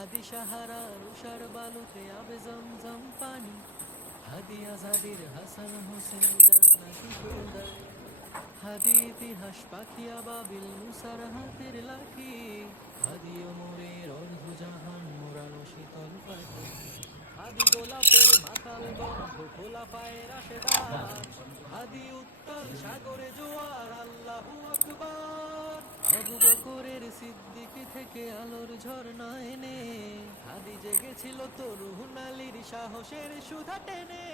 হাদি সাহারার উষার বালুতে আবে জমজম পানি, হাদি আজাদির হাসান হোসেন জান্নাতি ফুলদানি, হাদি ইতিহাস পাখিয়া বাবিল মুসার হাতের লাঠি, হাদি ওমরের অর্ধজাহান মোরানো শীতল পাখি, হাদি গোলাপের মাতাল গন্ধ খোলা পায়ের আশেদার, হাদি উত্তাল সাগরে জোয়ার আল্লাহু আকবার, আবু বকরের সিদ্দিকী থেকে আলোর ঝর্ণা এনে, হাদি জেগেছিল তরুণ আলীর সাহসের সুধা টেনে।